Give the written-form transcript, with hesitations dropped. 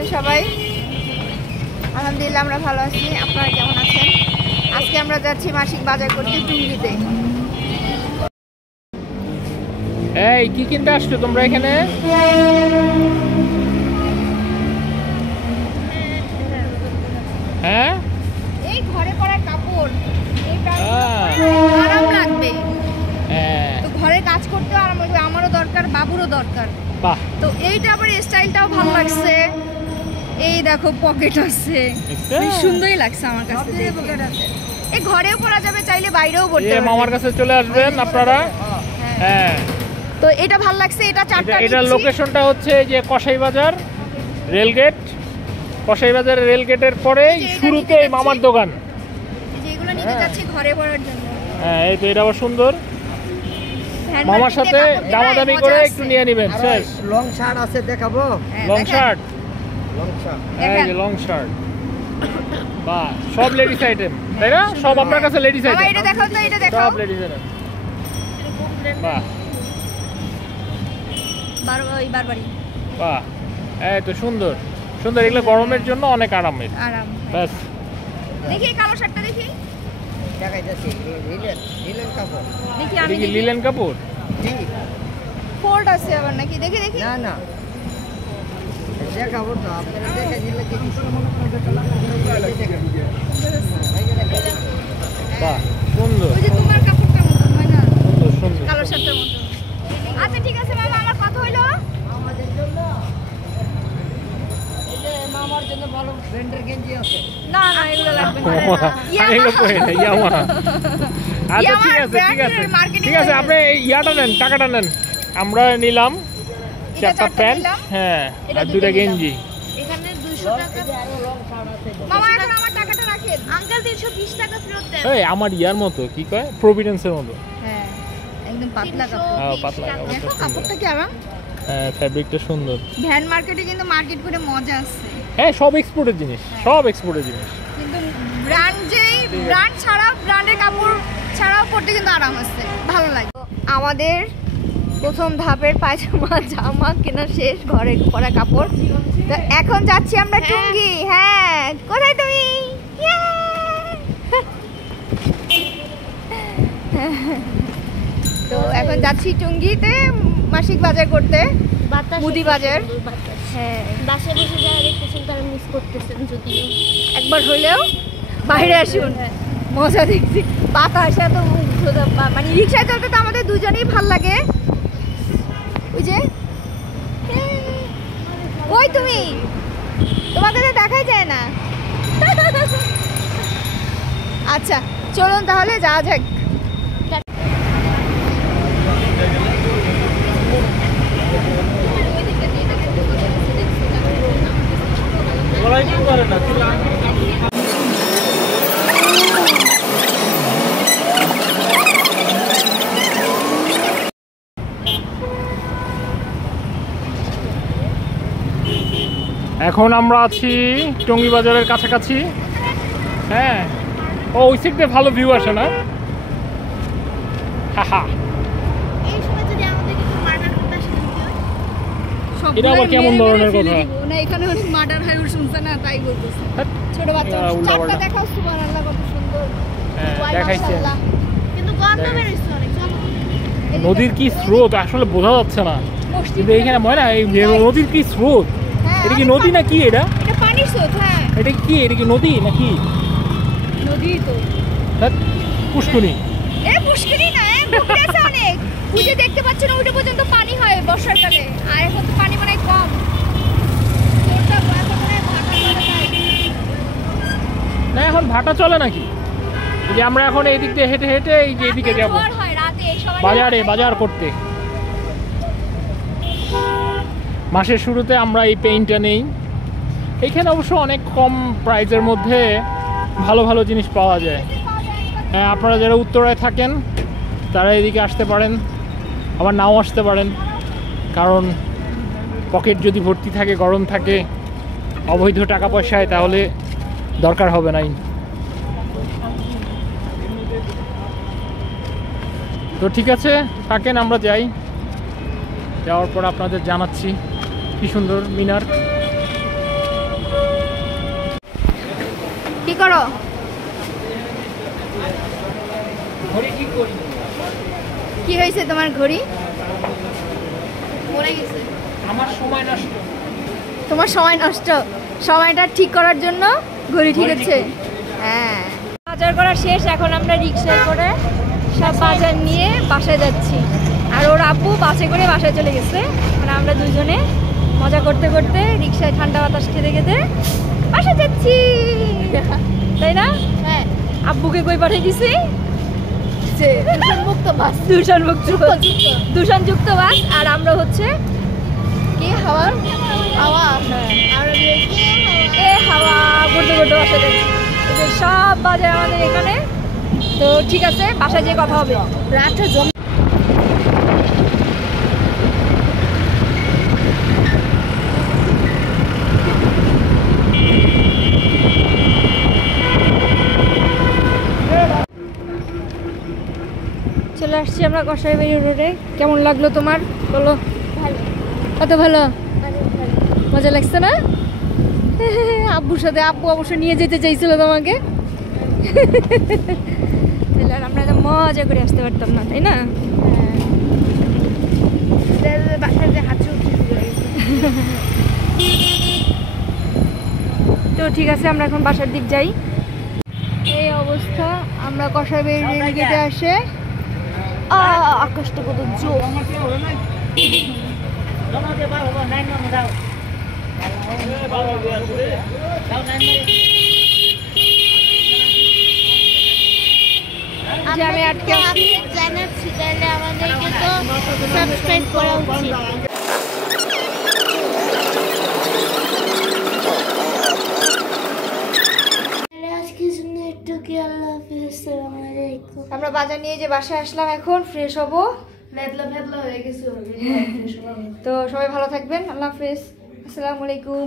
আছেন সবাই? আলহামদুলিল্লাহ আমরা ভালো আছি। আপনারা কেমন আছেন? আজকে আমরা যাচ্ছি মাসিক বাজার করতে টুঙ্গিতে। এই কি কিনতে আসছো তোমরা এখানে? হ্যাঁ, এই ঘরে পরা কাপড়, এইটা আরাম লাগবে। হ্যাঁ, তো ঘরে কাজ করতে আরাম লাগবে, আমারও দরকার, বাবুরও দরকার। বাহ, তো এইটা আবার স্টাইলটাও ভালো লাগছে। এই দেখো পকেট আছে, বেশ সুন্দরই লাগছে আমার কাছে। এই ঘরেও পরা যাবে, চাইলে বাইরেও পরতে পারবেন। মামার কাছে চলে আসবেন আপনারা। হ্যাঁ, তো এটা ভালো লাগছে। এটা চারটা। এটার লোকেশনটা হচ্ছে যে কসাইবাজার রেলগেট। কসাইবাজার রেলগেটের পরে শুরুতে মামার দোকান। যেগুলো নিতে যাচ্ছি ঘরে পরার জন্য। হ্যাঁ, এই তো এটা আবার সুন্দর। মামার সাথে দামাদামি করে একটু নিয়ে নেবেন। শেষ। লং শার্ট আছে দেখাবো? লং শার্ট, লং শার্ট, এই যে লং শার্ট। বাহ, সব লেডিস আইটেম, তাই না? সব আপনার কাছে লেডিস আইটেম। এটা দেখাও তো, এটা দেখাও। সব লেডিস আইটেম। বাহ, বারবারই। বাহ, এই তো সুন্দর সুন্দর। এগুলো গরমের জন্য অনেক আরামের। আরাম। ব্যাস, দেখি কালো শার্টটা দেখি। দেখাইতেছি লিলেন কাপড়। দেখি এটা আমি কি লিলেন কাপড়? জি, ফোল্ড আছে আবার নাকি? দেখি দেখি। না না, দেখাবো তো আপনারা দেখে দিলে কি বাহ, সুন্দর ওই যে তোমার কাপড়টার মতো হয় না? সুন্দর সুন্দর। কালো শার্টটার মতো। আচ্ছা ঠিক আছে মামা, আমার কথা হইলো। আমাদের জন্য এই যে মামার জন্য ভালো ব্র্যান্ডের গেঞ্জি আছে। না না, এগুলো লাগবে না। এগুলো কই না, ইয়ামাহা। আচ্ছা ঠিক আছে ঠিক আছে ব্র্যান্ডের মার্কেটিং ঠিক আছে, আপনি ইয়াটা নেন, টাকাটা নেন। আমরা নিলাম চারটা প্যান্ট, হ্যাঁ, আর দুটা গেঞ্জি। এখানে 200 টাকা। মামা এখন আমার টাকাটা রাখেন। আঙ্কেল 320 টাকা ফেরত দেন। এই আমার ইয়ার মতো কি কয়, প্রভিডেন্সের মতো। হ্যাঁ, একদম পাতলা কাপড়। হ্যাঁ, পাতলা দেখো কাপড়। কাপড়টা কি আরাম। হ্যাঁ, ফ্যাব্রিকটা সুন্দর। ভ্যান মার্কেটে কিন্তু মার্কেট করে মজা আছে। হ্যাঁ, সব এক্সপোর্টের জিনিস, সব এক্সপোর্টের জিনিস। কিন্তু ব্র্যান্ড ছাড়া, ব্র্যান্ডের কাপড় ছাড়াও পরতে কিন্তু আরাম আছে, ভালো লাগে। আমাদের প্রথম ধাপের পায়জামা জামা কেনা শেষ, ঘরে পরা কাপড়। তো এখন যাচ্ছি আমরা টুঙ্গি। হ্যাঁ, কোথায় তুমি? তো এখন যাচ্ছি টুঙ্গিতে মাসিক বাজার করতে, মুদি বাজার। হ্যাঁ, বাসায় বসে যারা দেখতেছেন তারা মিস করতেছেন, যদিও একবার হলেও বাইরে আসুন, মজা দেখছি। বাতাস এত মানে রিক্সায় চলতে তো আমাদের দুজনেই ভাল লাগে। ওই যে ওই তুমি, তোমাকে তো দেখাই যায় না। আচ্ছা চলুন তাহলে যাওয়া যাক। এখন আমরা আছি টঙ্গী বাজারের কাছাকাছি। হ্যাঁ, ওই সাইডে ভালো ভিউ আসে না? হ্যাঁ, এই সময় যদি আমাদের কিছু মার্ডার করতে আসে, এটা আবার কেমন ধরনের কথা? না এখানে অনেক মার্ডার হয়, ওর শুনছে না তাই বলতেছে। ছোট বাচ্চা চারটা দেখাও, সুবহানাল্লাহ কত সুন্দর। দেখাইছে। মাশাআল্লাহ। কিন্তু গন্ধ বেরোচ্ছে অনেক। নদীর কি স্রোত আসলে বোঝা যাচ্ছে না, কিন্তু এইখানে মনে হয় নদীর কি স্রোত। এটা কি নদী না কি? এটা এটা পানির স্রোত। হ্যাঁ, এটা কি? এটা কি নদী নাকি নদী তো? পুষ্করী? এ পুষ্করী না, পুকুর আছে অনেক। ওই যে দেখতে পাচ্ছেন ওইটা পর্যন্ত পানি হয় বর্ষাকালে, আর এখন তো পানি মানে কম। না, এখন ভাটা চলে নাকি? এই যে আমরা এখন এই দিক দিয়ে হেঁটে হেঁটে এই যে এদিকে যাবো বাজার করতে। মাসের শুরুতে আমরা এই পেইন্টটা নেই। এইখানে অবশ্য অনেক কম প্রাইসের মধ্যে ভালো ভালো জিনিস পাওয়া যায়। হ্যাঁ, আপনারা যারা উত্তরায় থাকেন তারা এদিকে আসতে পারেন, আবার নাও আসতে পারেন, কারণ পকেট যদি ভর্তি থাকে, গরম থাকে, অবৈধ টাকা পয়সায়, তাহলে দরকার হবে নাই। তো ঠিক আছে, থাকেন, আমরা যাই। যাওয়ার পর আপনাদের জানাচ্ছি কি সুন্দর মিনার। কি করো? ঘড়ি ঠিক করি। কি হয়েছে তোমার ঘড়ি? মরে গেছে। আমার সময় নষ্ট। তোমার সময় নষ্ট, সময়টা ঠিক করার জন্য ঘড়ি ঠিক ঘড়ি হচ্ছে। ঠিক হ্যাঁ, বাজার করা শেষ, এখন আমরা রিক্সায় করে সব বাজার নিয়ে বাসায় যাচ্ছি। আর ওর আব্বু বাসে করে বাসায় চলে গেছে। মানে আমরা দুজনে মজা করতে করতে রিক্সায় ঠান্ডা বাতাস খেতে খেতে বাসায় যাচ্ছি, তাই না? হ্যাঁ। আব্বুকে কই পাঠিয়ে দিছি যে মুক্ত বাস। দূষণযুক্ত বাস। আর আমরা হচ্ছে কি হাওয়া হাওয়া। হ্যাঁ। আর এ হাওয়া করতে করতে বাসায় যাচ্ছি। এই যে সব বাজার আমাদের এখানে। তো ঠিক আছে, বাসায় যেয়ে কথা হবে। রাতটা জম। চলে আসছি আমরা কসাইবাড়ি রোডে। কেমন লাগলো তোমার বলো? ভালো। কত ভালো, অনেক ভালো। মজা লাগছে না? আব্বুর সাথে, আব্বু অবশ্য নিয়ে যেতে চাইছিল তোমাকে। তাহলে আর আমরা এত মজা করে আসতে পারতাম না, তাই না? বাসায় যে হাত চুলকি তো ঠিক আছে, আমরা এখন বাসার দিক যাই। এই অবস্থা, আমরা কসাইবাড়ি রেল গেটে আসে আকাশটা কত জোর। যে আমি আটকে আছি। জানাচ্ছি, তাহলে আমাদেরকে তো সাবস্ক্রাইব করা উচিত। আজকের জন্য একটু কি, আল্লাহ হাফেজ, আসসালামু আলাইকুম। আমরা বাজার নিয়ে যে বাসায় আসলাম, এখন ফ্রেশ হবো। ভেদলা হয়ে গেছে। তো সবাই ভালো থাকবেন, আল্লাহ হাফেজ, আসসালামু আলাইকুম।